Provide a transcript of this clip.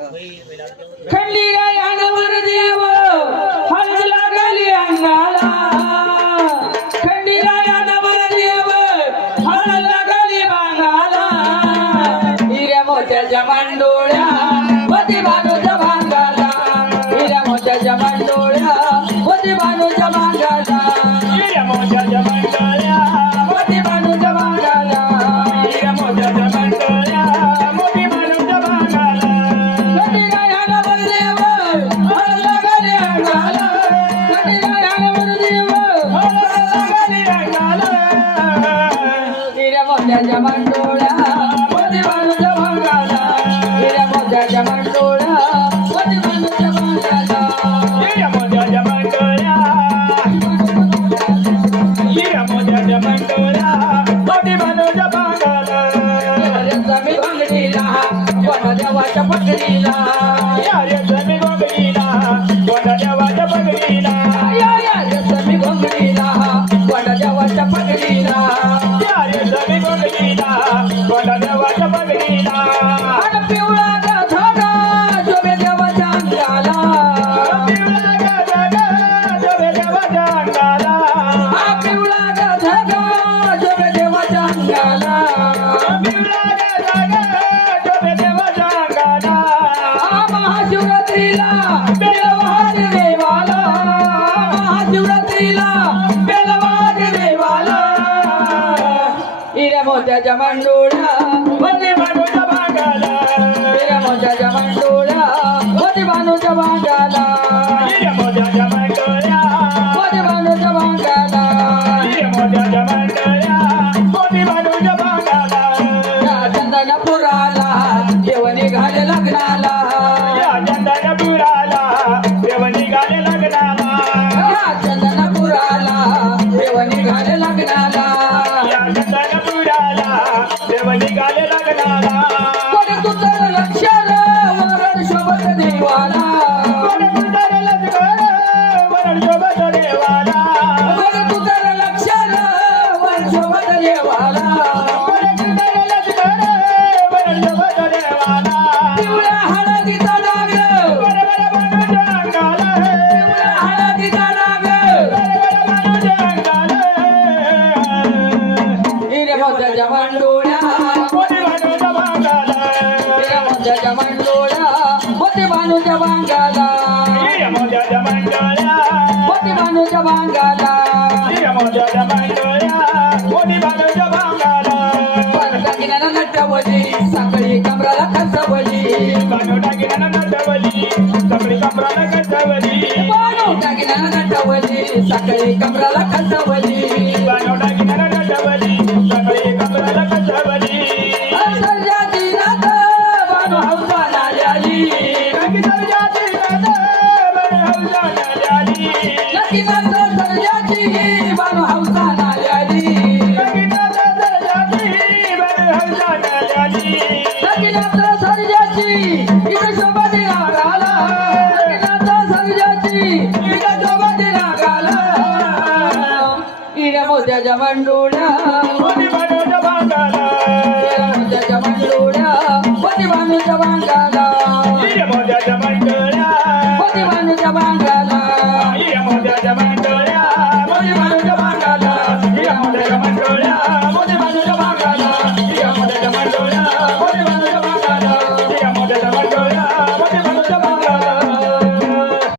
खंडीला यानावर देव हळद लागली अंगाला खंडीला यानावर देव हळद लागली बांगाला हिऱ्या मोत्याच्या मांडोळ्या वती बानूच्या भांगाला हिऱ्या मोत्याच्या मांडोळ्या वती बानूच्या भांगाला हिऱ्या मोत्याच्या मांडोळ्या वती बानूच्या भांगाला हिऱ्या मोत्याच्या मांडोळ्या मोती बानूच्या भांगाला खंडीला यानावर देव हळद लागली अंगाला खंडीला यानावर देव लागली अंगाला हिऱ्या मोत्याच्या मांडोळ्या वती बानूच्या भांगाला हिऱ्या मोत्याच्या मांडोळ्या वती बानूच्या भांगाला हिऱ्या मोत्याच्या मांडोळ्या हिऱ्या मोत्याच्या मांडोळ्या मोती बानूच्या भांगाला मी भांगडीला कोणा देवाच्या पकडीला मी गोगलीला कोणा देवाच्या पगडीला मी घोंगडीला कोणा देवाच्या पकडीला मी गोगलीला कोणा देवाच्या पगडीला आणि पिवळा धागा शोभे देवाच्या अंगाला पिवळा धागा शोभे देवाच्या अंगाला हा पिवळा धागा शोभे देवाच्या अंगाला पिवळा धागा शोभे देवाच्या अंगाला हा महाशिवरात्रीला बेलवाड देवाला महाशिवरात्रीला बेलवाड देवाला हिऱ्या मोत्याच्या मांडोळ्या वती बानूच्या भांगाला हिऱ्या मोत्याच्या मांडोळ्या वती बानूच्या भांगाला हिऱ्या मोत्याच्या मांडोळ्या वती बानूच्या भांगाला हिऱ्या मोत्याच्या मांडोळ्या मोती बानूच्या भांगाला या चंदनपुराला देव निघाले लग्नाला या चंदनपुराला देव निघाले लग्नाला या चंदनपुराला देव निघाले लग्नाला या चंदनपुराला देव निघाले लग्नाला कोणी तुझं लक्षर वरण शोभत देवाला कोणी पुतर लष्कर वरण शोभत देवाला कोणी तुझं लक्षर वरण शोभत देवाला कोणी पुतर लष्कर वरण शोभत देवाला पिवळ्या हळदीचा डाग बरोबर बानूच्या अंगाला पिवळ्या हळदीचा डाग बरोबर बानूच्या अंगाला हिऱ्या मोत्याच्या मांडोळ्या मोती बानूच्या भांगाला हिऱ्या मोत्याच्या मांडोळ्या वती बानूच्या भांगाला हिऱ्या मोत्याच्या मांडोळ्या वती बानूच्या भांगाला हिऱ्या मोत्याच्या मांडोळ्या मोती बानूच्या भांगाला टाकीना नटवली साखळी कमराला कसवली बानू टाकीना नटवली सगळी कमराला कटवली बाणू टाकीना नटवली साखळी कमराला कसवली बानू टाकीना नटवली सगळी कमराला कटवली सर्जाची नाथ बाणू हौसा नाल्याली टाकी सर्जाची नाथ बानू हौसा नाल्याली नक्की नाथ सर्जाची बाणू हौसा नाल्याली टाकी नाथ सर्जाची बानू हौसा नाल्याली नक्की नाथ सर्जाची इथे शोभत नागाला नक्की नाथ सर्जाची इथे शोभत नागाला हिऱ्या मोत्याच्या मांडोळ्या मोती बानूच्या भांगाला हिऱ्या मोत्याच्या मांडोळ्या वती बानूच्या भांगाला